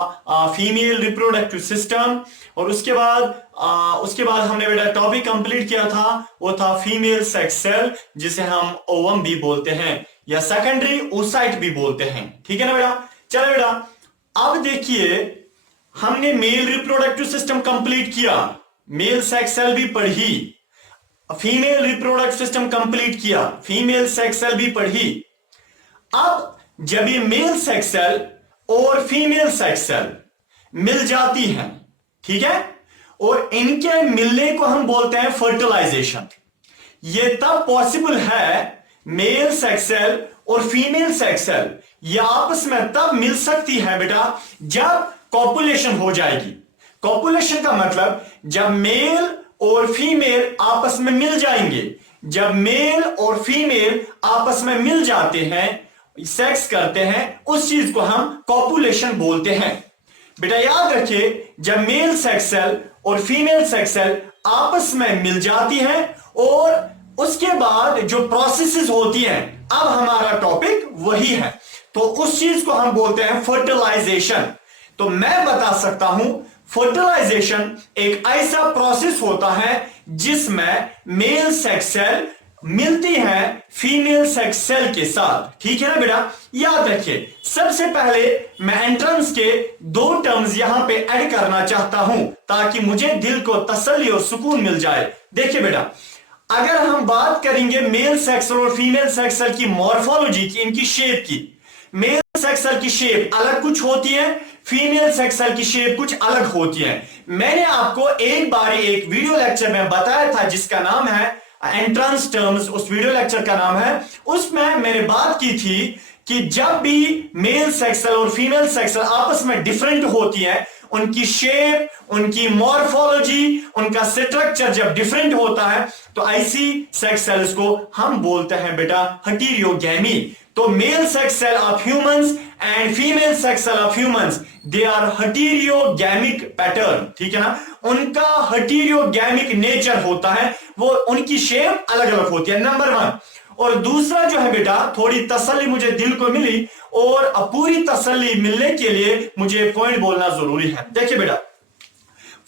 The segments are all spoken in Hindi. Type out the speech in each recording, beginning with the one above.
Female reproductive system. और उसके बाद हमने बेटा टॉपिक कंप्लीट किया था, वो था फीमेल सेक्स सेल, जिसे हम ओवम भी बोलते हैं या सेकेंडरी oocyte भी बोलते हैं। ठीक है ना बेटा। चलो बेटा, अब देखिए हमने मेल रिप्रोडक्टिव सिस्टम कंप्लीट किया, मेल सेक्स सेल भी पढ़ी, फीमेल रिप्रोडक्टिव सिस्टम कंप्लीट किया, फीमेल सेक्स सेल भी पढ़ी। अब जब ये मेल सेक्स सेल और फीमेल सेक्स सेल मिल जाती हैं, ठीक है, और इनके मिलने को हम बोलते हैं फर्टिलाइजेशन। ये तब पॉसिबल है, मेल सेक्स सेल और फीमेल सेक्स सेल ये आपस में तब मिल सकती है बेटा जब कॉपुलेशन हो जाएगी। कॉपुलेशन का मतलब जब मेल और फीमेल आपस में मिल जाएंगे। जब मेल और फीमेल आपस में मिल जाते हैं, सेक्स करते हैं, उस चीज को हम कॉपुलेशन बोलते हैं। बेटा याद रखिए, जब मेल सेक्स सेल और फीमेल सेक्स सेल आपस में मिल जाती हैं और उसके बाद जो प्रोसेसेस होती हैं, अब हमारा टॉपिक वही है, तो उस चीज को हम बोलते हैं फर्टिलाइजेशन। तो मैं बता सकता हूं फर्टिलाइजेशन एक ऐसा प्रोसेस होता है जिसमें मेल सेक्स सेल मिलती है फीमेल सेक्स सेल के साथ। ठीक है ना बेटा। याद रखिए, सबसे पहले मैं एंट्रेंस के दो टर्म्स यहां पे ऐड करना चाहता हूं ताकि मुझे दिल को तसल्ली और सुकून मिल जाए। देखिए बेटा, अगर हम बात करेंगे मेल सेक्स सेल और फीमेल सेक्स सेल की मॉर्फोलॉजी की, इनकी शेप की, मेल सेक्स सेल की शेप अलग कुछ होती है, फीमेल सेक्स सेल की शेप कुछ अलग होती है। मैंने आपको एक बार एक वीडियो लेक्चर में बताया था जिसका नाम है एंट्रेंस टर्म्स, उस वीडियो लेक्चर का नाम है, उसमें मैंने बात की थी कि जब भी मेल सेक्स सेल और फीमेल सेक्स सेल आपस में डिफरेंट होती है, उनकी शेप, उनकी मॉर्फोलॉजी, उनका स्ट्रक्चर जब डिफरेंट होता है, तो ऐसी सेक्स सेल्स को हम बोलते हैं बेटा हेटेरोगैमी। तो male sex cell of humans and female sex cell of humans, they are heterogamic pattern. ठीक है ना, उनका हेटेरोगैमिक नेचर होता है, वो उनकी शेप अलग अलग होती है, नंबर वन। और दूसरा जो है बेटा, थोड़ी तसल्ली मुझे दिल को मिली और पूरी तसल्ली मिलने के लिए मुझे पॉइंट बोलना जरूरी है। देखिए बेटा,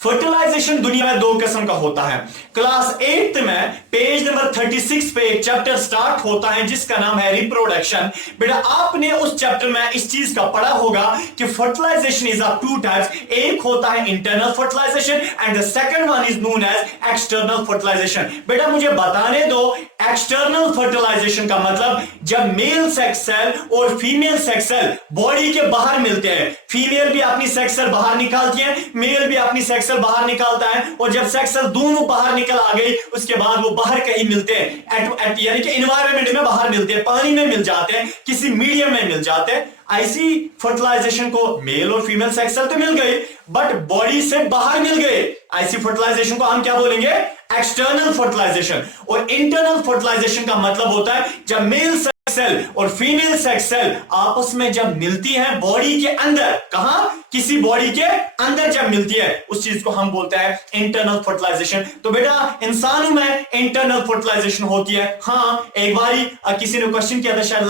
फर्टिलाइजेशन दुनिया में दो किस्म का होता है। क्लास 8 में पेज नंबर 36 पे एक चैप्टर स्टार्ट होता है जिसका नाम है रिप्रोडक्शन। बेटा आपने उस चैप्टर में इस चीज का पढ़ा होगा कि fertilization is of two types, एक होता है internal fertilization and the second one is known as external fertilization. बेटा मुझे बताने दो, एक्सटर्नल फर्टिलाइजेशन का मतलब जब मेल सेक्स सेल और फीमेल सेक्स सेल बॉडी के बाहर मिलते हैं, फीमेल भी अपनी सेक्स सेल बाहर निकालती है, मेल भी अपनी सेक्स सेल बाहर निकालता है, और जब सेक्स सेल दोनों बाहर निकल आ गई, उसके बाद वो बाहर कहीं मिलते हैं, यानी कि एनवायरनमेंट में बाहर मिलते हैं, पानी में मिल जाते हैं, किसी मीडियम में मिल जाते हैं। ऐसी फर्टिलाइजेशन को मेल और फीमेल सेक्स सेल तो मिल गए बट बॉडी से बाहर मिल गए, ऐसी फर्टिलाइजेशन को हम क्या बोलेंगे? External fertilization. और इंटरनल फर्टिलाइजेशन का मतलब होता है जब मेल सेल और फीमेल सेक्स सेल आपस में जब मिलती हैं बॉडी के अंदर, कहां? किसी बॉडी के अंदर जब मिलती है, उस चीज को हम बोलते हैं इंटरनल फर्टिलाइजेशन। तो बेटा इंसानों में इंटरनल फर्टिलाइजेशन होती है। हाँ, एक बारी किसी ने क्वेश्चन किया था, शायद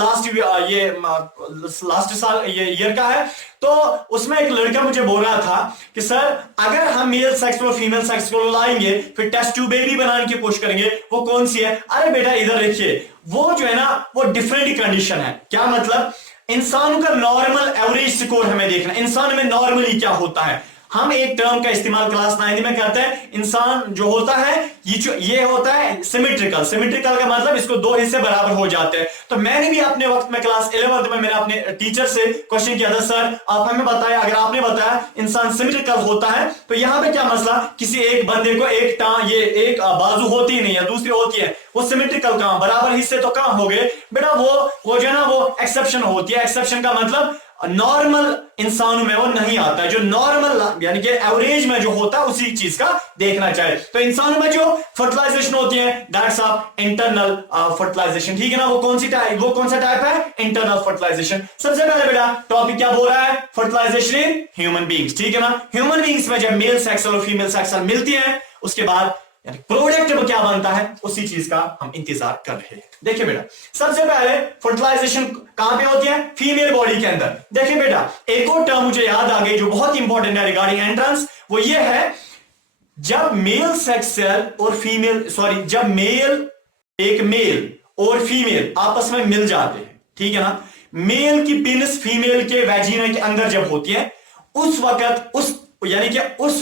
लास्ट साल ये ईयर का है, तो उसमें एक लड़का मुझे बोल रहा था कि सर अगर हम मेल सेक्स और फीमेल सेक्स को लाएंगे फिर टेस्ट ट्यूब बेबी बनाने की कोशिश करेंगे, वो कौन सी है? अरे बेटा इधर देखिए, वो जो है ना वो डिफरेंट कंडीशन है। क्या मतलब? इंसानों का नॉर्मल एवरेज स्कोर हमें देखना, इंसान में नॉर्मली क्या होता है। हम एक टर्म का इस्तेमाल क्लास 9 में करते हैं, इंसान जो होता है ये होता है सिमेट्रिकल। सिमेट्रिकल का मतलब इसको दो हिस्से बराबर हो जाते हैं। तो मैंने भी अपने वक्त में क्लास 11th में मैंने अपने टीचर से क्वेश्चन किया था, सर आप हमें बताएं, अगर आपने बताया इंसान सिमेट्रिकल होता है तो यहां पे क्या मसला? किसी एक बंदे को एक बाजू होती ही नहीं है, दूसरी होती है, वो सिमेट्रिकल कहां? बराबर हिस्से तो कहां हो गए बेटा? वो जो है ना वो एक्सेप्शन होती है। एक्सेप्शन का मतलब नॉर्मल इंसानों में वो नहीं आता है, जो नॉर्मल यानी कि एवरेज में जो होता है उसी चीज का देखना चाहिए। तो इंसानों में जो फर्टिलाइजेशन होती है दैट्स ऑफ इंटरनल फर्टिलाइजेशन। ठीक है ना, वो कौन सा टाइप है? Internal fertilization. सबसे पहले बेटा टॉपिक क्या बोल रहा है? Fertilization in human beings. ठीक है ना, ह्यूमन बींग्स में जब मेल सेक्स और फीमेल सेक्स मिलती है, उसके बाद यानी प्रोडक्ट में क्या बनता है उसी चीज का हम इंतजार कर रहे हैं। देखिए बेटा, सबसे पहले फर्टिलाइजेशन कहां पे होती है? फीमेल बॉडी के अंदर। देखिए बेटा, एक और टर्म मुझे याद आ गई जो बहुत इंपॉर्टेंट है रिगार्डिंग एंट्रेंस, वो ये है जब मेल सेक्स सेल और फीमेल जब एक मेल और फीमेल आपस में मिल जाते हैं, ठीक है ना, मेल की पेनिस फीमेल के वैजिना के अंदर जब होती है, उस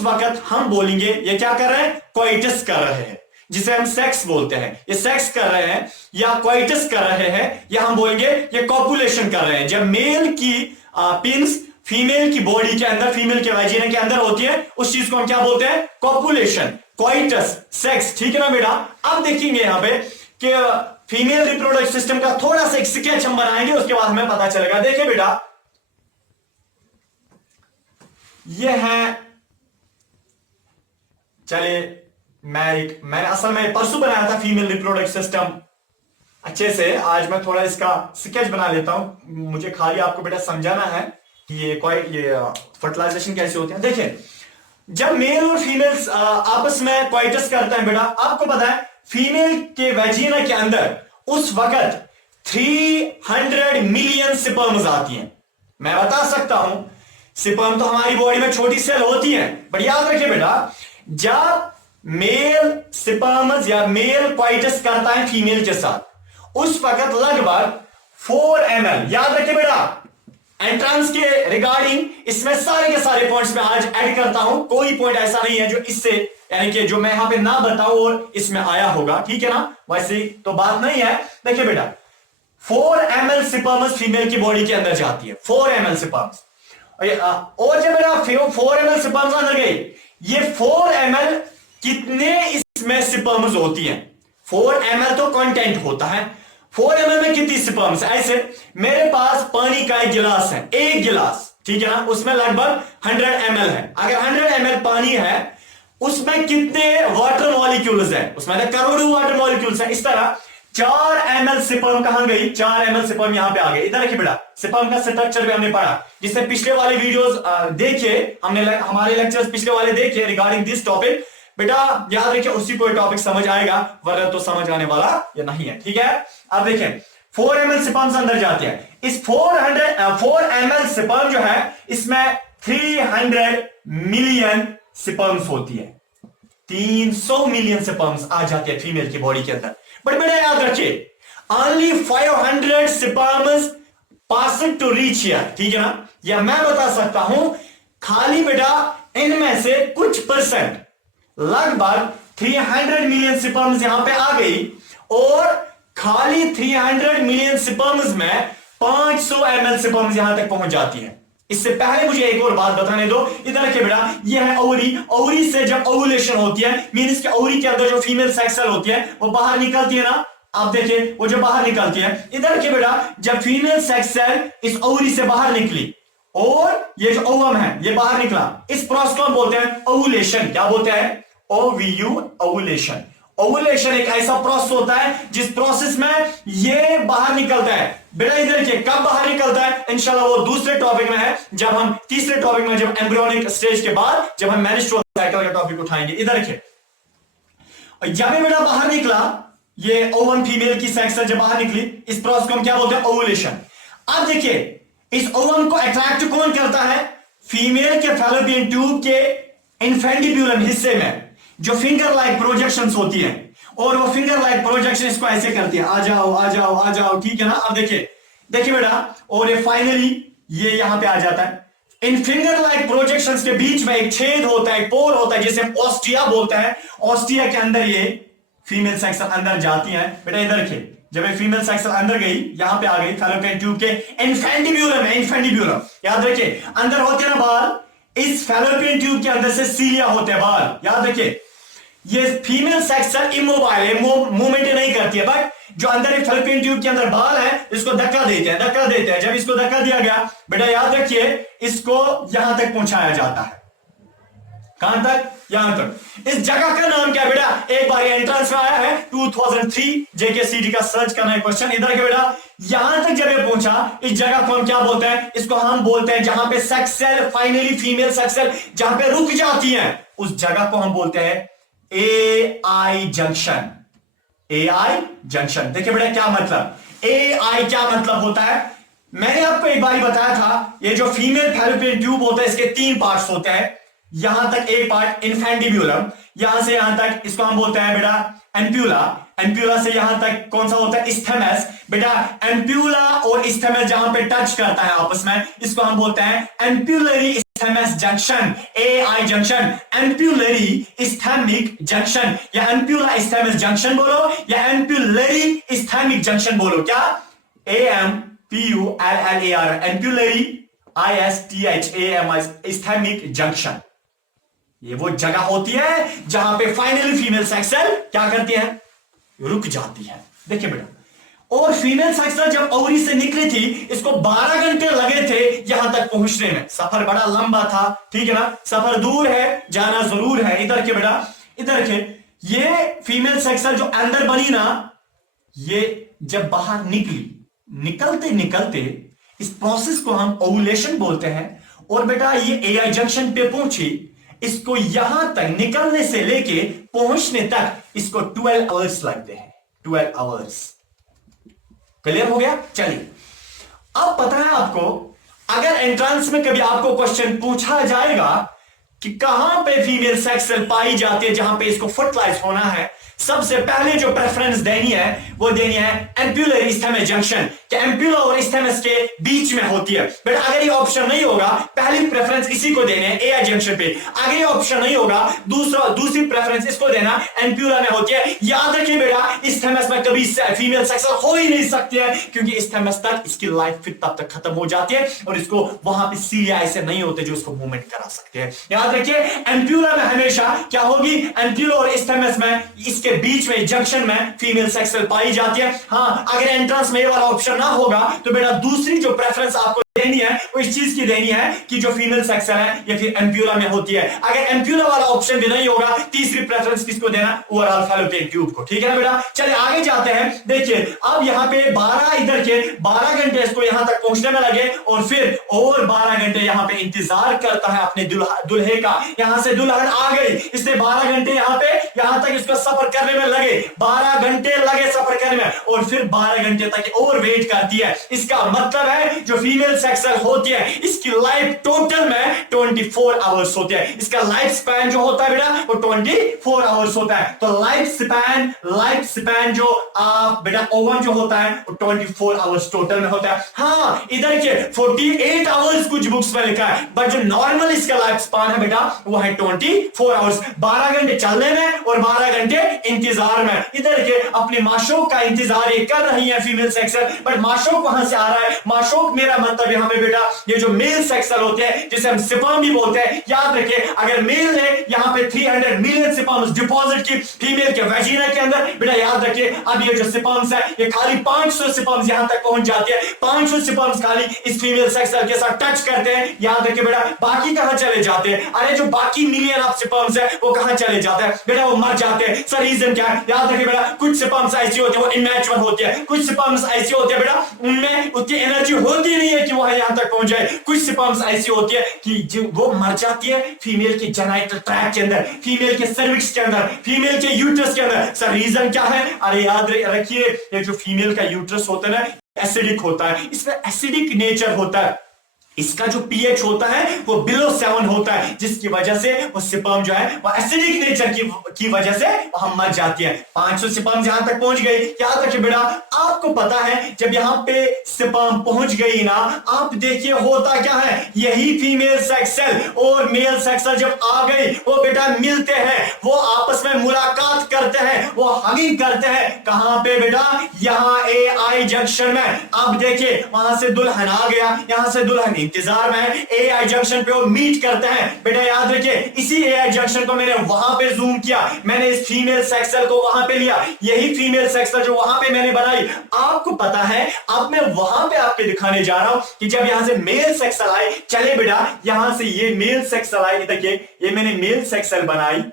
वक्त हम बोलेंगे ये क्या कर रहे हैं? कोइटस कर रहे हैं, जिसे हम सेक्स बोलते हैं। ये सेक्स कर रहे हैं या कोइटस कर रहे हैं, या हम बोलेंगे ये कॉपुलेशन कर रहे हैं। जब मेल की पेनिस फीमेल की बॉडी के अंदर, फीमेल के वैजिना के अंदर होती है, उस चीज को हम क्या बोलते हैं? कॉपुलेशन, कोइटस, सेक्स, ठीक है ना बेटा। अब देखेंगे यहां पे कि फीमेल रिप्रोडक्टिव सिस्टम का थोड़ा सा एक स्केच हम बनाएंगे, उसके बाद हमें पता चलेगा। देखिए बेटा, ये है, चलिए मैंने असल में परसों बनाया था फीमेल रिप्रोडक्टिव सिस्टम अच्छे से, आज मैं थोड़ा इसका स्केच बना लेता हूं। मुझे खाली आपको बेटा समझाना है कि ये फर्टिलाइजेशन कैसे होते हैं। देखिए, जब मेल और फीमेल आपस में क्वाइटस करते हैं बेटा, आपको पता है फीमेल के वेजिना के अंदर उस वक्त 300 मिलियन स्पर्म्स आती हैं। मैं बता सकता हूं, स्पर्म तो हमारी बॉडी में छोटी सेल होती है, बट याद रखिए बेटा, जब मेल स्पर्म्स या मेल क्वाइटस करता है फीमेल के साथ, उस वक्त लगभग 4 ml, याद रखिए बेटा, एंट्रेंस के रिगार्डिंग इसमें सारे के सारे पॉइंट्स में आज ऐड करता हूं, कोई पॉइंट ऐसा नहीं है जो इससे, यानी कि जो मैं यहां पे ना बताऊं और इसमें आया होगा, ठीक है ना, वैसे तो बात नहीं है। देखिए बेटा, 4 ml स्पर्म्स फीमेल की बॉडी के अंदर जाती है, 4 ml स्पर्म्स। और जब बेटा 4 ml स्पर्म्स अंदर गई, ये 4 ml कितने इसमें स्पर्म्स होती हैं? 4 ml तो कंटेंट होता है, 4 ml में कितनी स्पर्म्स? ऐसे मेरे पास पानी का एक गिलास है, एक गिलास, ठीक है ना, उसमें लगभग 100 ml है। अगर 100 ml पानी है, उसमें कितने वाटर मॉलिक्यूल्स हैं? उसमें करोड़ों वाटर मॉलिक्यूल्स हैं। इस तरह 4 ml स्पर्म कहां गई? 4 ml स्पर्म यहां पे आ गई। इधर देखिए बेटा, स्पर्म का स्ट्रक्चर भी हमने पढ़ा, जिससे पिछले वाले वीडियोस देखे हमने, हमारे लेक्चर्स पिछले वाले देखे रिगार्डिंग दिस टॉपिक। बेटा याद रखिए, उसी को टॉपिक समझ आएगा, वरना तो समझ आने वाला ये नहीं है, ठीक है। अब देखें, 4 ml स्पर्म अंदर जाते हैं। इस 4 ml स्पर्म जो है, इसमें 300 मिलियन स्पर्म्स होती है, 300 मिलियन स्पर्म्स आ जाते हैं फीमेल की बॉडी के अंदर। बट बेटा याद रखिए, only 500 sperms passing to reach here, ठीक है ना। या मैं बता सकता हूं, खाली बेटा इनमें से कुछ परसेंट, लगभग 300 मिलियन स्पर्म्स यहां पे आ गई, और खाली 300 मिलियन स्पर्म्स में 500 ml स्पर्म्स यहां तक पहुंच जाती है। इससे पहले मुझे एक और बात बताने दो। इधर देखिए बेटा, यह है ओवरी। ओवरी से जब ओवुलेशन होती है, मींस के ओवरी के अंदर जो फीमेल सेक्स सेल होती है वो बाहर निकलती है ना, आप देखिए वो जो बाहर निकलती है। इधर देखिए बेटा, जब फीमेल सेक्स सेल इस ओवरी से बाहर निकली और ये जो ओवम है ये बाहर निकला, इस प्रोसेस को हम बोलते हैं ओवुलेशन। क्या बोलते हैं? OVU, ovulation. ओवुलेशन एक ऐसा प्रोसेस होता है जिस प्रोसेस में ये बाहर निकलता है। बेटा इधर के कब बाहर निकलता है? इंशाल्लाह वो दूसरे टॉपिक में है, जब हम तीसरे टॉपिक में, जब एम्ब्रियोनिक स्टेज के बाद जब हम मेंस्ट्रुअल साइकिल का टॉपिक उठाएंगे। इधर के जब ये बेटा बाहर निकला, ये ओवम फीमेल की सेक्स जब बाहर निकली, इस प्रोसेस को हम क्या बोलते हैं? ओवुलेशन। अब देखिए, इस ओवम को अट्रैक्ट कौन करता है? फीमेल के फैलोपियन ट्यूब के इन्फेंडिब्यूलम हिस्से में जो फिंगर लाइक प्रोजेक्शंस होती हैं, और वो फिंगर लाइक प्रोजेक्शन इसको ऐसे करती है, आ जाओ आ जाओ आ जाओ, ठीक है ना। अब देखिए बेटा, और ये फाइनली ये यहां पे आ जाता है। इन फिंगर लाइक प्रोजेक्शंस के बीच में एक छेद होता है, एक पोर होता है, जिसे हम ऑस्टिया बोलते हैं। ऑस्टिया के अंदर ये फीमेल सेक्स अंदर जाती है। बेटा इधर देखिए, जब ये फीमेल सेक्स अंदर गई, यहां पे आ गई फैलोपियन ट्यूब के इन्फेंडिब्यूलम है, इन्फेंडिब्यूलम याद रखिए, अंदर होते हैं ना बाल, इस फैलोपियन ट्यूब के अंदर से सीलिया होते हैं बाल, याद रखिए। ये फीमेल सेक्स सेल इमोबाइल है, मूवमेंट नहीं करती है, बट जो अंदर फैलोपियन ट्यूब के अंदर बाल है, इसको धक्का देते हैं, धक्का देते हैं। जब इसको धक्का दिया गया, बेटा याद रखिए, इसको यहां तक पहुंचाया जाता है। कहां तक? यहां तक। इस जगह का नाम क्या है बेटा? एक बार एंट्रेंस में आया है 2003 जेकेसीटी का, सर्च करना है क्वेश्चन। इधर के बेटा, यहां तक जब ये पहुंचा, इस जगह को हम क्या बोलते हैं? इसको हम बोलते हैं, जहां पे sex cell finally female sex cell जहां पे रुक जाती है, उस जगह को हम बोलते हैं ए I junction, A I junction. देखिए बेटा क्या मतलब, ए आई क्या मतलब होता है, मैंने आपको एक बार बताया था, ये जो फीमेल फैलोपियन ट्यूब होता है इसके 3 पार्ट्स होते हैं। यहां तक एक पार्ट इन्फेंडिब्यूलम, यहां से यहां तक इसको हम बोलते हैं बेटा एम्प्यूला, एम्प्यूला से यहां तक कौन सा होता है इस्थेमस। बेटा एम्प्यूला और इस्थेमस जहां पे टच करता है आपस में, इसको हम बोलते हैं ampullary isthmus junction, A I junction, ampullary isthmic junction, या एम्प्यूला इस्थेमस जंक्शन बोलो या एम्प्यूलरी इस्थेमिक जंक्शन बोलो। क्या, A M P U L L A R, ampullary I S T H A M I, isthmic junction. ये वो जगह होती है जहां पे फाइनली फीमेल सेक्स सेल क्या करती है, रुक जाती है। देखिए बेटा, और फीमेल सेक्स सेल जब ओवरी से निकली थी, इसको 12 घंटे लगे थे यहां तक पहुंचने में। सफर बड़ा लंबा था, ठीक है ना, सफर दूर है, जाना जरूर है। इधर के बेटा, इधर के, ये फीमेल सेक्स सेल जो अंदर बनी ना, ये जब बाहर निकली, निकलते निकलते इस प्रोसेस को हम ओवुलेशन बोलते हैं। और बेटा ये ए आई जंक्शन पे पहुंची, इसको यहां तक निकलने से लेके पहुंचने तक इसको 12 आवर्स लगते हैं, 12 आवर्स। क्लियर हो गया? चलिए, अब पता है आपको, अगर एंट्रेंस में कभी आपको क्वेश्चन पूछा जाएगा कि कहां पे फीमेल सेक्स सेल पाई जाती है जहां पे इसको फर्टिलाइज होना है, सबसे पहले जो प्रेफरेंस देनी है वो देनी है एम्प्यूलर इस्थेमस जंक्शन, कि एम्प्यूला और इस्थेमस के बीच में होती है। बट अगर ये ऑप्शन नहीं होगा, पहली प्रेफरेंस इसी को देने है, ए आई जंक्शन पे। अगर ये ऑप्शन नहीं होगा, दूसरी प्रेफरेंस इसको देना, एम्प्यूला में होती है। याद रखिए बेटा, इस्थेमस में कभी फीमेल सेक्स हो ही नहीं सकती है, क्योंकि इस्थेमस तक इसकी लाइफ फिर तब तक खत्म हो जाती है और इसको वहां पे सीरिया ऐसे नहीं होते जो इसको मूवमेंट करा सकते हैं। याद रखिए, एम्प्यूला में हमेशा क्या होगी, एम्प्यूला और इस्थेमस में इसके बीच में जंक्शन में फीमेल सेक्स सेल पाई जाती है। हाँ, अगर एंट्रेंस में ये वाला ऑप्शन ना होगा तो बेटा दूसरी जो प्रेफरेंस आपको देनी है वो इस चीज की देनी है कि जो फीमेल सेक्स सेल है ये फिर एम्प्यूला में होती है। अगर एम्प्यूला वाला ऑप्शन भी नहीं होगा, तीसरी प्रेफरेंस किसको देना, ओवरऑल फैलोपियन ट्यूब को। ठीक है ना बेटा? चलिए आगे जाते हैं। देखिए, अब यहाँ पे 12 इधर के 12 घंटे इसको यहां तक पहुंचने में लगे और फिर और 12 घंटे यहाँ पे इंतजार करता है अपने दुल्हे का। यहां से दुल्हन आ गई, इसने 12 घंटे यहां तक इसको सफर करने में लगे, 12 घंटे लगे सफर करने में, और फिर 12 घंटे तक और वेट करती है। इसका मतलब है जो फीमेल सेक्स सेल होती है इसकी लाइफ टोटल में 24 आवर्स होती है। इसका लाइफ स्पैन जो होता है बेटा वो 24 आवर्स होता है। तो लाइफ स्पैन जो बेटा ओवम जो होता है वो 24 आवर्स टोटल में होता है। हाँ, इधर के 48 आवर्स कुछ बुक्स में लिखा है, बट जो नॉर्मल इसका लाइफ स्पैन है बेटा वो है 24 आवर्स। 12 घंटे चलने में और 12 घंटे इंतजार में। इधर के अपने माशोक का इंतजार ये कर रही है फीमेल सेक्स सेल, बट माशोक कहां से आ रहा है? माशोक मेरा मतलब यहां पे बेटा ये जो मेल सेक्स सेल होते हैं जिसे हम स्पर्म भी बोलते हैं। याद रखिए, अगर मेल ने यहां पे 300 मिलियन स्पर्म्स डिपॉजिट की फीमेल के वेजिना के अंदर, बेटा याद रखिए अब ये जो स्पर्म्स है ये खाली 500 स्पर्म्स यहां तक पहुंच जाती है। 500 स्पर्म्स खाली इस फीमेल सेक्स सेल के साथ टच करते हैं। याद रखिए बेटा, बाकी कहां चले जाते हैं? अरे जो बाकी मिलियन ऑफ स्पर्म्स है वो कहां चले जाते हैं बेटा? वो मर जाते हैं। सर रीजन क्या है? याद रखिए बेटा, कुछ स्पर्म्स ऐसी होती है वो इमैच्योर होती है, कुछ स्पर्म्स ऐसी होती है बेटा उनमें उतनी एनर्जी होती नहीं है कि वो यहां तक पहुंच जाए। कुछ स्पर्म्स ऐसी होती है कि वो मर जाती है फीमेल के जेनिटल ट्रैक्ट के अंदर, फीमेल के सर्विक्स के अंदर, फीमेल के यूट्रस के अंदर। सर रीजन क्या है? अरे याद रखिए, ये जो फीमेल का यूट्रस होता है ना एसिडिक होता है, इसमें एसिडिक नेचर होता है। इसका जो पीएच होता है वो बिलो 7 होता है, जिसकी वजह से वो स्पर्म जो है वो एसिडिक नेचर की वजह से हम मर जाती है। 500 स्पर्म यहां तक पहुंच गई। याद रखिए बेटा, आपको पता है जब यहां पे स्पर्म पहुंच गई ना, आप देखिए होता क्या है, यही फीमेल सेक्स सेल और मेल सेक्स सेल जब आ गई वो बेटा मिलते हैं, वो आपस में मुलाकात करते हैं, वो हगिंग करते हैं। कहां पे बेटा? यहां ए आई जंक्शन में। अब देखिए वहां से दुल्हन आ गया, यहां से दुल्हन इंतजार में, ए आई जंक्शन पे वो मीट करते हैं। बेटा याद रखिए, इसी ए आई जंक्शन को मैंने वहां पे जूम किया, मैंने इस फीमेल सेक्स सेल को वहां पे लिया, यही फीमेल सेक्स सेल जो वहां पे मैंने बनाई। आपको पता है अब मैं वहां पे आपको दिखाने जा रहा हूं कि जब यहां से मेल सेक्स सेल आई, चले बेटा यहां से ये मेल सेक्स सेल आई, देखिए ये मैंने मेल सेक्स सेल बनाई,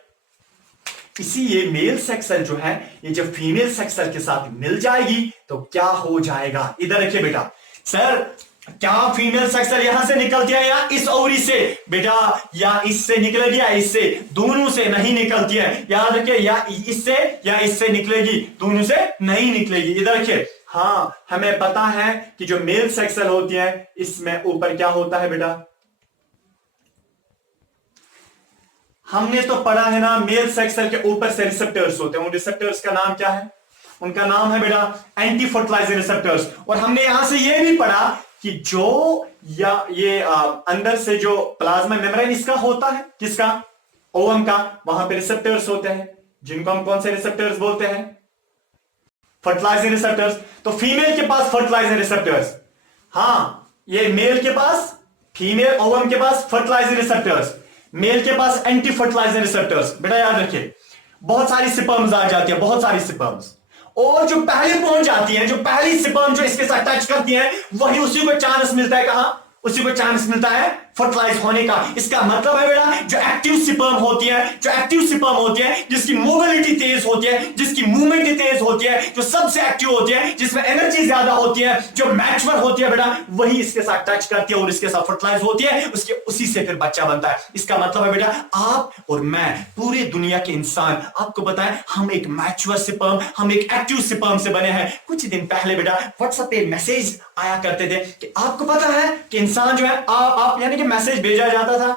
इसी ये मेल सेक्स सेल जो है ये जब फीमेल सेक्स सेल के साथ मिल जाएगी तो क्या हो जाएगा? इधर रखिए बेटा, सर क्या फीमेल सेक्स सेल यहां से निकलती है या इस ओवरी से बेटा, या इससे निकलेगी या इससे, दोनों से नहीं निकलती है, याद रखिए, या इससे निकलेगी, दोनों से नहीं निकलेगी। इधर रखिए, हाँ हमें पता है कि जो मेल सेक्स सेल होती है इसमें ऊपर क्या होता है बेटा, हमने तो पढ़ा है ना, मेल सेक्स सेल के ऊपर से रिसेप्टर्स होते हैं। उन रिसेप्टर्स का नाम क्या है, उनका नाम है बेटा एंटी फर्टिलाइजिंग रिसेप्टर्स। और हमने यहां से यह भी पढ़ा कि जो या ये अंदर से जो प्लाज्मा मेम्ब्रेन इसका होता है, किसका, ओवम का, वहां पे रिसेप्टर्स होते हैं जिनको हम कौन से रिसेप्टर्स बोलते हैं, फर्टिलाइजिंग रिसेप्टर्स। तो फीमेल के पास फर्टिलाइजिंग रिसेप्टर्स, हाँ ये मेल के पास, फीमेल ओवम के पास फर्टिलाइजिंग रिसेप्टर्स, मेल के पास एंटी फर्टिलाइजिंग रिसेप्टर्स। बेटा याद रखिए, बहुत सारी स्पर्म्स आ जाती है, बहुत सारी स्पर्म्स, और जो पहले पहुंच जाती है, जो पहली स्पर्म जो इसके साथ टच करती है, वही उसी को चांस मिलता है, कहां, उसी को चांस मिलता है फर्टिलाइज होने का। इसका मतलब है बेटा, जो एक्टिव स्पर्म होती है, जो एक्टिव स्पर्म होती है, जिसकी मोबिलिटी तेज होती है, जिसकी मूवमेंट तेज होती है, जो सबसे एक्टिव होती है, जिसमें एनर्जी ज्यादा होती है, जो मैच्योर होती है बेटा, वही इसके साथ टच करती है और इसके साथ फर्टिलाइज होती है, उसके उसी से फिर बच्चा बनता है। इसका मतलब है बेटा, आप और मैं, पूरे दुनिया के इंसान, आपको पता है हम एक मैच्योर स्पर्म, हम एक एक्टिव स्पर्म से बने हैं। कुछ दिन पहले बेटा व्हाट्सएप पे मैसेज आया करते थे कि आपको पता है कि इंसान जो है, आप यानी कि मैसेज भेजा जाता था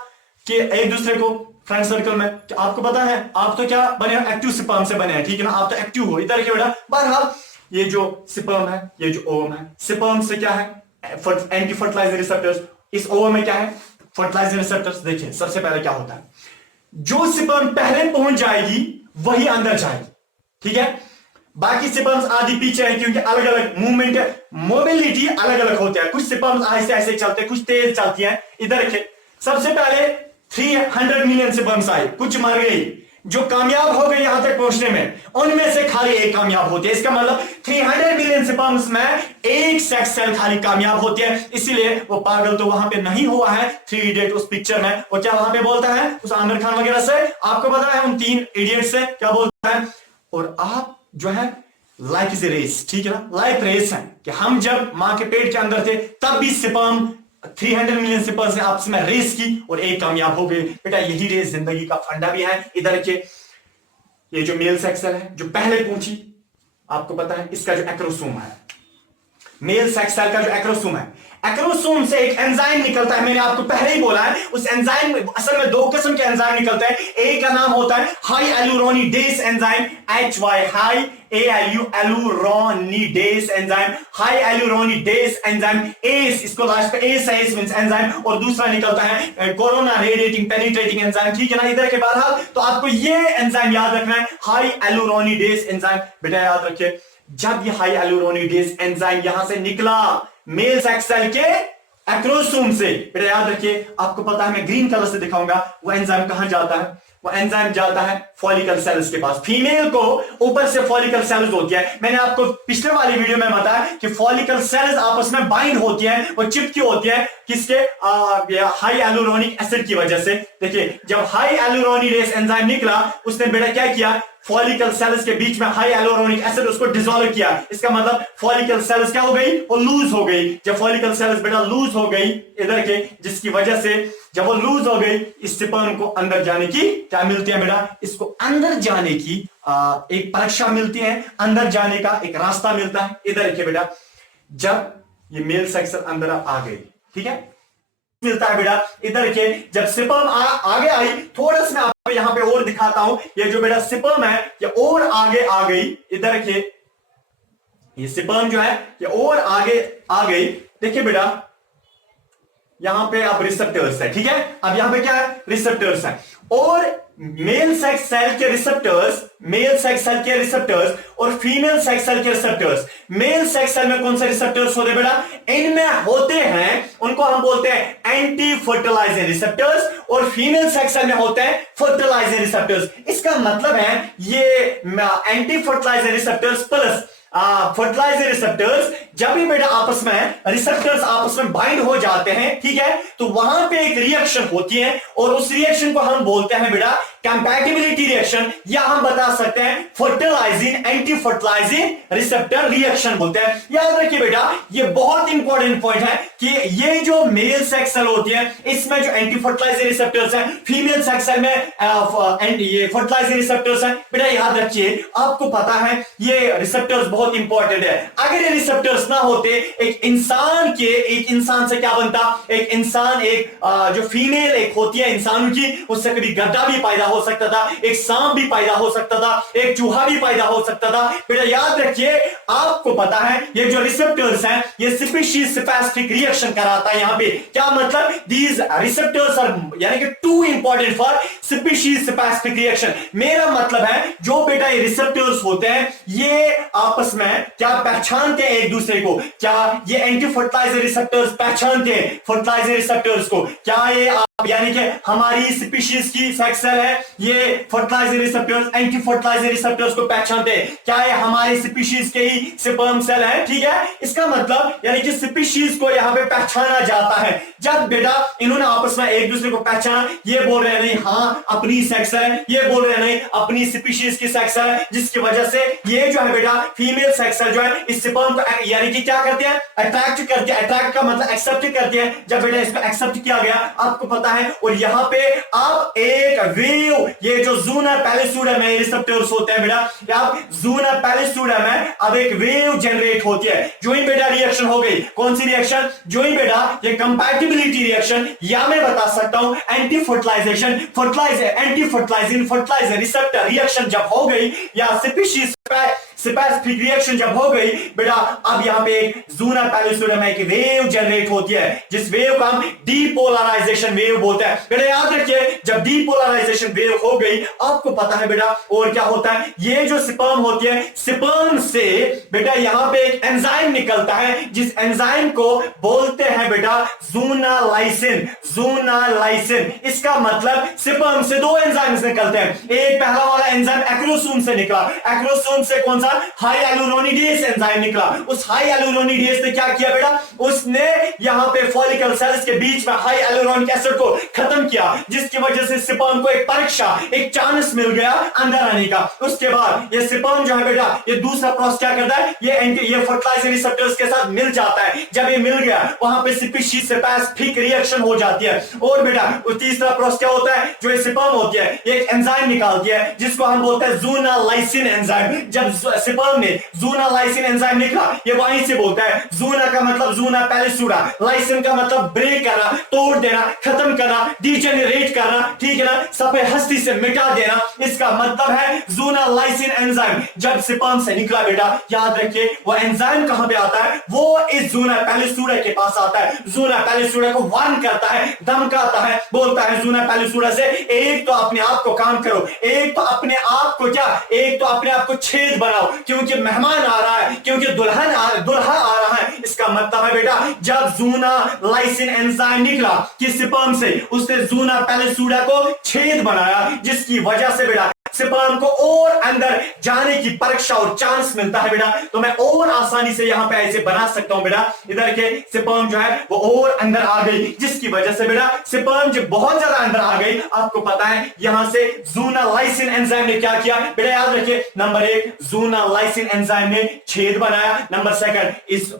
कि एक दूसरे को फ्रेंड सर्कल में, कि आपको पता है आप तो क्या बने हो, एक्टिव स्पर्म से बने हैं, ठीक है ना, आप तो एक्टिव हो। इधर के बेटा बहरहाल ये जो स्पर्म है, ये जो ओवम है, स्पर्म से क्या है, एंटी फर्टिलाइजिंग रिसेप्टर्स, इस ओवम में क्या है, फर्टिलाइजिंग रिसेप्टर्स। देखिए सबसे पहले क्या होता है, जो स्पर्म पहले पहुंच जाएगी वही अंदर जाएगी, ठीक है, बाकी स्पर्म्स आदि पीछे है, क्योंकि अलग अलग मूवमेंट, मोबिलिटी अलग अलग होते हैं। कुछ स्पर्म्स ऐसे ऐसे चलते हैं, कुछ तेज चलती हैं। इधर देखिए, सबसे पहले 300 मिलियन स्पर्म्स आए, कुछ मर गई, जो कामयाब हो गई यहां तक पहुंचने में, उनमें से खाली एक कामयाब होती है। इसका मतलब 300 मिलियन स्पर्म्स में एक सेक्स सेल खाली कामयाब होती है। इसीलिए वो पागल तो वहां पे नहीं हुआ है 3 इडियट उस पिक्चर में, वो क्या वहां पे बोलता है उस आमिर खान वगैरह से, आपको पता है उन 3 इडियट से क्या बोलता है, और आप जो है लाइफ इज ए रेस, ठीक है ना, लाइफ रेस है, कि हम जब मां के पेट के अंदर थे तब भी स्पर्म 300 मिलियन स्पर्म से आपस में रेस की और एक कामयाब हो गई। बेटा यही रेस जिंदगी का फंडा भी है। इधर के ये जो मेल सेक्स सेल है जो पहले पहुंची, आपको पता है इसका जो एक्रोसोम है, मेल सेक्स सेल का जो एक्रोसोम है, एक्रोसोम से एक एंजाइम निकलता है। मैंने आपको पहले ही बोला है, उस एंजाइम में असल में 2 किस्म के एंजाइम निकलते हैं। एक का नाम होता है hyaluronidase enzyme, HY, hyaluronidase enzyme, hyaluronidase enzyme, ase, इसको लास्ट पे एस है, एस मींस एंजाइम। और दूसरा निकलता है कोरोना रेडिएटिंग पेनिट्रेटिंग एंजाइम, ठीक है ना। इधर के बहरहाल तो आपको ये एंजाइम याद रखना है, हाई एलुरोनिडेज एंजाइम। बेटा याद रखिए, जब ये हाई एलुरोनिडेज एंजाइम यहां से निकला मेल सेक्स सेल के एक्रोसोम से, बेटा याद रखिए, आपको पता है मैं ग्रीन कलर से दिखाऊंगा, वो एंजाइम कहां जाता है, वो एंजाइम जाता है फॉलिकल सेल्स के पास। फीमेल को ऊपर से फॉलिकल सेल्स होती है। मैंने आपको पिछले वाली वीडियो में बताया कि फॉलिकल सेल्स आपस में बाइंड होती है, वो चिपकी होती है, किसके, हाई एलुरोनिक एसिड की वजह से। देखिए जब हाई एलुरोनिडेज एंजाइम निकला, उसने बेटा क्या किया, फॉलिकल सेल्स के बीच में हाई एलुरोनिक एसिड उसको डिसॉल्व किया। इसका मतलब फॉलिकल सेल्स क्या हो गई, वो लूज हो गई। जब फॉलिकल सेल्स बेटा लूज हो गई इधर के, जिसकी वजह से जब वो लूज हो गई, इस स्पर्म को अंदर जाने की क्या मिलती है बेटा, इसको अंदर जाने की एक परीक्षा मिलती है, अंदर जाने का एक रास्ता मिलता है। इधर देखिए बेटा, जब ये मेल सेक्स सेल अंदर आ गई, ठीक है, मिलता है बेटा। इधर देखिए, जब स्पर्म आगे आई, थोड़ा सा मैं आपको यहां पे और दिखाता हूं, ये जो बेटा स्पर्म है ये और आगे आ गई। इधर देखिए, ये स्पर्म जो है ये और आगे आ गई। देखिए बेटा, यहां पे अब रिसेप्टर्स है, ठीक है, अब यहां पे क्या है, रिसेप्टर्स है। और मेल सेक्स सेल के रिसेप्टर्स, मेल सेक्स सेल के रिसेप्टर्स और फीमेल सेक्स सेल के रिसेप्टर्स, मेल सेक्स सेल में कौन से रिसेप्टर्स होते हैं बेटा, इनमें होते हैं, उनको हम बोलते हैं एंटी फर्टिलाइजिंग रिसेप्टर्स, और फीमेल सेक्स सेल में होते हैं फर्टिलाइजिंग रिसेप्टर्स। इसका मतलब है ये anti fertilising receptors plus fertilising receptors, जब भी बेटा आपस में रिसेप्टर्स आपस में बाइंड हो जाते हैं, ठीक है, तो वहां पे एक रिएक्शन होती है, और उस रिएक्शन को हम बोलते हैं बेटा कंपैटिबिलिटी रिएक्शन, या हम बता सकते हैं fertilising anti fertilising receptor reaction बोलते हैं। याद रखिए बेटा, ये बहुत इंपॉर्टेंट पॉइंट है कि ये जो मेल सेक्स सेल होती है इसमें जो एंटी फर्टिलाइजिंग रिसेप्टर्स हैं, फीमेल सेक्स सेल में ये फर्टिलाइजिंग रिसेप्टर्स हैं। बेटा याद रखिए, आपको पता है ये रिसेप्टर्स बहुत इंपॉर्टेंट है। अगर ये रिसेप्टर्स ना होते, एक इंसान से क्या बनता, एक इंसान जो फीमेल एक होती है इंसानों की, उससे कभी गड्ढा भी पैदा हो सकता था, एक सांप भी पैदा हो सकता था, एक चूहा भी पैदा हो सकता था। बेटा याद रखिए, आपको पता है ये जो रिसेप्टर्स हैं ये स्पीशीज स्पेसिफिक रिएक्शन कराता है। यहां पे क्या मतलब, दीज रिसेप्टर्स आर यानी कि two important for species specific reaction. मेरा मतलब है जो बेटा ये रिसेप्टर्स होते हैं ये आपस में क्या पहचानते हैं एक दूसरे को, क्या ये एंटी फर्टिलाइजर रिसेप्टर्स पहचानते हैं फर्टिलाइजर रिसेप्टर्स को, क्या ये यानी कि हमारी स्पीशीज की सेक्स सेल है ये fertilizer receptors anti fertilizer receptors को पहचानते हैं, क्या ये हमारी स्पीशीज के ही स्पर्म सेल है। ठीक है, इसका मतलब यानी कि स्पीशीज को यहां पे पहचाना जाता है। जब बेटा इन्होंने आपस में एक दूसरे को पहचाना, ये बोल रहे हैं नहीं हाँ अपनी सेक्स है, ये बोल रहे हैं नहीं अपनी स्पीशीज की सेक्स है, जिसकी वजह से ये जो है बेटा फीमेल सेक्स सेल जो है इस स्पर्म को यानी कि क्या करते हैं, अट्रैक्ट करते हैं। अट्रैक्ट का मतलब एक्सेप्ट करते हैं। जब बेटा इसको एक्सेप्ट किया गया, आपको पता है, और यहां पे आप एक वेव, ये जो ज़ूनर पैलिस्यूडम है रिसेप्टर्स होते हैं बेटा, आप ज़ूनर पैलिस्यूडम है, अब एक वेव जनरेट होती है। जो ही बेटा रिएक्शन हो गई, कौन सी रिएक्शन, जो ही बेटा ये कंपैटिबिलिटी रिएक्शन, या मैं बता सकता हूं anti fertilization anti fertilizing fertilizer receptor reaction जब हो गई, या स्पीशीज स्पेसिफिक रिएक्शन जब हो गई बेटा, अब यहां पे एक ज़ूनर पैलिस्यूडम है, एक वेव जनरेट होती है, जिस वेव को हम डीपोलराइजेशन वेव बोलते हैं। बेटा याद रखिए, जब डीपोलराइजेशन वेव हो गई, आपको पता है बेटा और क्या होता है, ये जो स्पर्म होती है, स्पर्म से बेटा यहां पे एक एंजाइम निकलता है, जिस एंजाइम को बोलते हैं बेटा ज़ूनालाइसिन। ज़ूनालाइसिन इसका मतलब स्पर्म से दो एंजाइम्स निकलते हैं। एक पहला वाला एंजाइम एक्रोसोम से निकला, एक्रोसोम से कौन सा, हाई एलुरोनिडेज एंजाइम निकला। उस हाई एलुरोनिडेज ने क्या किया बेटा, उसने यहां पे फॉलिकल सेल्स के बीच में हाई एलुरोनिक एसिड को खत्म किया, जिसकी वजह से स्पर्म को एक परीक्षा, एक चांस मिल गया अंदर आने का। उसके बाद ये स्पर्म जो है बेटा, ये दूसरा प्रोसेस क्या करता है, ये फर्टिलाइजर रिसेप्टर्स के साथ मिल जाता है। जब ये मिल गया, वहां पे स्पीशीज स्पेसिफिक रिएक्शन हो जाती है। और बेटा तीसरा प्रोसेस क्या होता है, जो स्पर्म होती है एक एंजाइम निकालती है, जिसको हम बोलते हैं ज़ूनालाइसिन एंजाइम। जब स्पर्म में ज़ूनालाइसिन एंजाइम निकला, ये वहीं से बोलता है, ज़ूना का मतलब ज़ूनर पैलिस्यूडा, लाइसिन का मतलब ब्रेक करना, तोड़ देना, खत्म करना, डीजेनरेट करना, ठीक है ना, सफेद हस्ती से मिटा देना। इसका मतलब है ज़ूनालाइसिन एंजाइम जब स्पर्म से निकला बेटा, याद रखिए वो एंजाइम कहां पे आता है, वो इस ज़ूनर पैलिस्यूडा के पास आता है। ज़ूनर पैलिस्यूडा को वार्न करता है, धमकाता है, बोलता है ज़ूनर पैलिस्यूडा से, एक तो अपने आप को काम करो, एक तो अपने आप को क्या, एक तो अपने आप को छेद बनाओ, क्योंकि मेहमान आ रहा है, क्योंकि दुल्हा आ रहा है। इसका मतलब है बेटा, जब ज़ूनालाइसिन एंजाइम निकला कि स्पर्म से, उसने ज़ूनर पैलिस्यूडा को छेद बनाया, जिसकी वजह से बेटा स्पर्म को और अंदर जाने की परीक्षा और चांस मिलता है बेटा। तो मैं और आसानी से यहां पे ऐसे बना सकता हूं बेटा, इधर के स्पर्म जो है वो और अंदर आ गई, जिसकी वजह से बेटा स्पर्म जब बहुत ज्यादा अंदर आ गई, आपको पता है यहां से ज़ूनालाइसिन एंजाइम ने क्या किया बेटा, याद रखिए, नंबर 1 ज़ूनालाइसिन एंजाइम ने छेद बनाया, नंबर 2 इस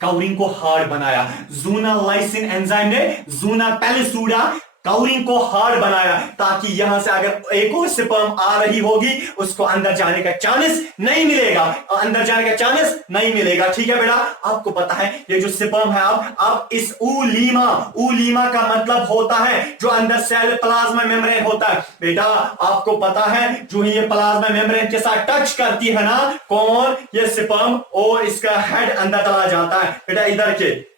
कवरिंग को हार्ड बनाया। ज़ूनालाइसिन एंजाइम ने ज़ूनर पैलिस्यूडा कवरिंग को हार्ड बनाया, ताकि यहां से अगर एक और स्पर्म आ रही होगी, उसको अंदर जाने का चांस नहीं मिलेगा, अंदर जाने का चांस नहीं मिलेगा। ठीक है बेटा, आपको पता है ये जो स्पर्म है, अब इस ऊलीमा का मतलब होता है जो अंदर सेल प्लाज्मा मेम्ब्रेन होता है। बेटा आपको पता है जो ही ये प्लाज्मा मेम्ब्रेन के साथ टच करती है ना, कौन, ये स्पर्म, और इसका हेड अंदर चला जाता है। बेटा इधर के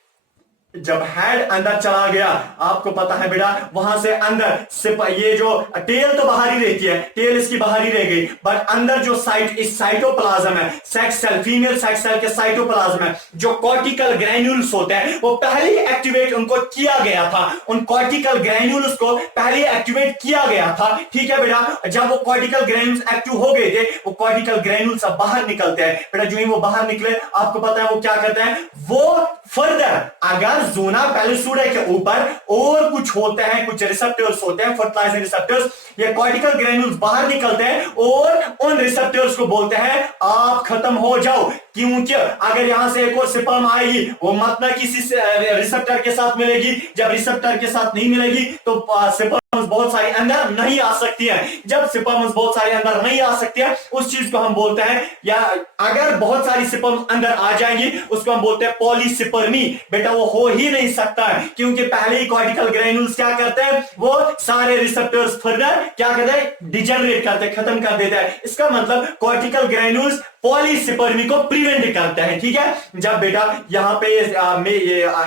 जब हेड अंदर चला गया, आपको पता है बेटा वहां से अंदर ये जो टेल तो बाहर ही रहती है, टेल इसकी बाहर ही रह गई, बट अंदर जो इस साइटोप्लाज्म है, sex cell, female sex cell के साइटोप्लाज्म है, जो कॉर्टिकल ग्रैन्यूल्स होते हैं, वो पहले ही एक्टिवेट उनको किया गया था, उन कॉर्टिकल ग्रैन्यूल्स को पहले एक्टिवेट किया गया था। ठीक है बेटा, जब वो कॉर्टिकल ग्रैन्यूल्स एक्टिव हो गए थे, वो कॉर्टिकल ग्रैन्यूल्स अब बाहर निकलते हैं। बेटा जो ही वो बाहर निकले, आपको पता है वो क्या करते हैं, वो फर्दर अगर जोना पेलिसुडा के ऊपर और कुछ होते हैं, कुछ रिसेप्टर्स होते हैं, फर्टिलाइजिंग रिसेप्टर्स, ये कॉर्टिकल ग्रेन्यूल्स बाहर निकलते हैं और उन रिसेप्टर्स को बोलते हैं आप खत्म हो जाओ। क्योंकि अगर यहां से एक और स्पर्म आएगी वो मत ना किसी रिसेप्टर के साथ मिलेगी, जब रिसेप्टर के साथ नहीं मिलेगी तो स्पर्म बहुत सारी अंदर नहीं आ सकती है। जब स्पर्म बहुत सारी अंदर नहीं आ सकती है उस चीज को हम बोलते हैं, या अगर बहुत सारी स्पर्म अंदर आ जाएंगी उसको हम बोलते हैं पॉलीस्पर्मी। बेटा वो हो ही नहीं सकता है क्योंकि पहले ही कॉर्टिकल ग्रेन्यूल्स क्या करते हैं, वो सारे रिसेप्टर्स फर्दर क्या करते हैं, डिजेनरेट करते हैं, खत्म कर देता है। इसका मतलब कॉर्टिकल ग्रेन्यूल्स पॉलीस्पर्मी को प्रिवेंट करते हैं। ठीक है, जब बेटा यहाँ पे ये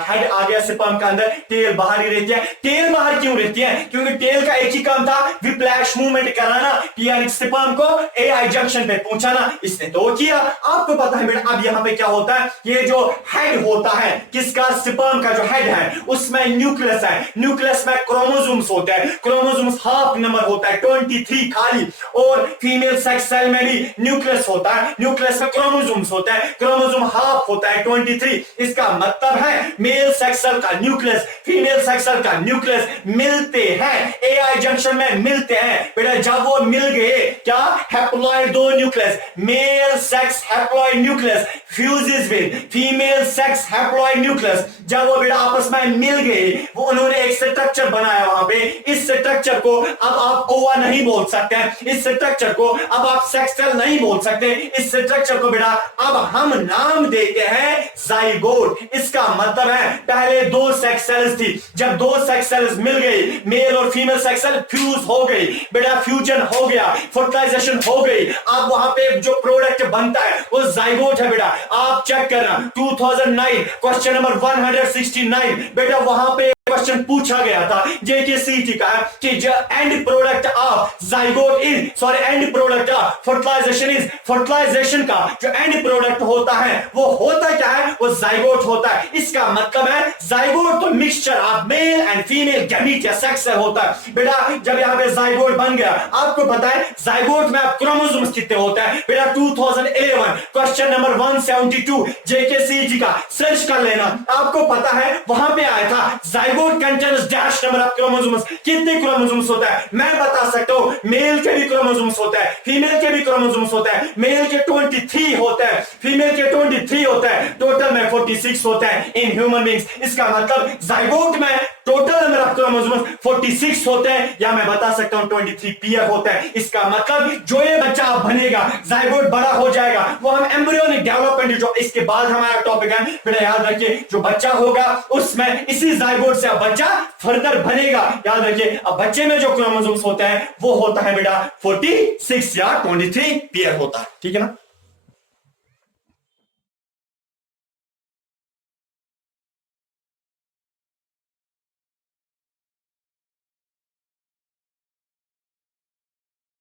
हेड आ गया स्पर्म का अंदर, टेल बाहर ही रहती है। टेल बाहर क्यों रहती है, क्योंकि टेल का एक ही काम था विप्लैश मूवमेंट कराना, यानी स्पर्म को एआई जंक्शन पे पहुंचाना, इसने तो किया। आपको पता है बेटा अब यहाँ पे क्या होता है, ये जो हेड होता है किसका, स्पर्म का जो हेड है उसमें न्यूक्लियस है, न्यूक्लियस में क्रोमोसोम्स होते हैं, क्रोमोसोम्स हाफ नंबर होता है 23 खाली, और फीमेल सेक्स सेल में भी न्यूक्लियस होता है, न्यूक्लियस में क्रोमोसोम्स होता है, क्रोमोसोम हाफ होता है 23। इसका मतलब है मेल सेक्स सेल का न्यूक्लियस फीमेल सेक्स सेल का न्यूक्लियस मिलते हैं, एआई जंक्शन में मिलते हैं। बेटा जब वो मिल गए क्या, हैप्लॉइड दो nucleus, male sex haploid nucleus fuses with female sex haploid nucleus, जब वो बेटा आपस में मिल गए वो उन्होंने एक स्ट्रक्चर बनाया वहां पे। इस स्ट्रक्चर को अब आप ओवा नहीं बोल सकते हैं, इस स्ट्रक्चर को अब आप सेक्स सेल नहीं बोल सकते, इस स्ट्रक्चर को बेटा अब हम नाम देते हैं जाइगोट। इसका मतलब है पहले दो सेक्स सेल्स थी, जब दो सेक्स सेल्स मिल गई, मेल और फीमेल सेक्स सेल फ्यूज हो गई, बेटा फ्यूजन हो गया, फर्टिलाइजेशन हो गई, अब वहां पे जो प्रोडक्ट बनता है वो जाइगोट है। बेटा आप चेक करना 2009 क्वेश्चन नंबर 169, बेटा वहां पे क्वेश्चन पूछा गया था जेकेसीटी का कि जो end product of zygote is, sorry end product of fertilization is, fertilization का जो एंड प्रोडक्ट होता है वो होता क्या है, वो जाइगोट होता है। इसका मतलब है जाइगोट तो mixture of male and female gamete या सेक्स सेल होता है। बेटा जब यहां पे जाइगोट बन गया, आपको पता है जाइगोट में क्रोमोसोम्स कितने होते हैं, बेटा 2011 क्वेश्चन नंबर 172 जेकेसीटी का सर्च कर लेना, आपको पता है वहां पे आया था zygote contains dash number of chromosomes, कितने क्रोमोसोम्स होता है मैं बता सकता हूं, मेल के भी क्रोमोसोम्स होता है, फीमेल के भी क्रोमोसोम्स होता है, मेल के 23 होते हैं, फीमेल के 23 होता है, टोटल में 46 होता है इन ह्यूमन बीइंग्स। इसका मतलब जाइगोट में टोटल नंबर ऑफ क्रोमोसोम्स 46 होते हैं, या मैं बता सकता हूं 23 पेयर होता है। इसका मतलब जो ये बच्चा बनेगा, जाइगोट बड़ा हो जाएगा, वो हम एम्ब्रियोनिक डेवलपमेंट, जो इसके बाद हमारा टॉपिक है, बेटा याद रखिए जो बच्चा होगा उसमें इसी जाइगोट से बच्चा फर्दर बनेगा। याद रखिए अब बच्चे में जो क्रोमोसोम्स होते हैं वो होता है बेटा 46 या 23 पेयर होता है। ठीक है ना।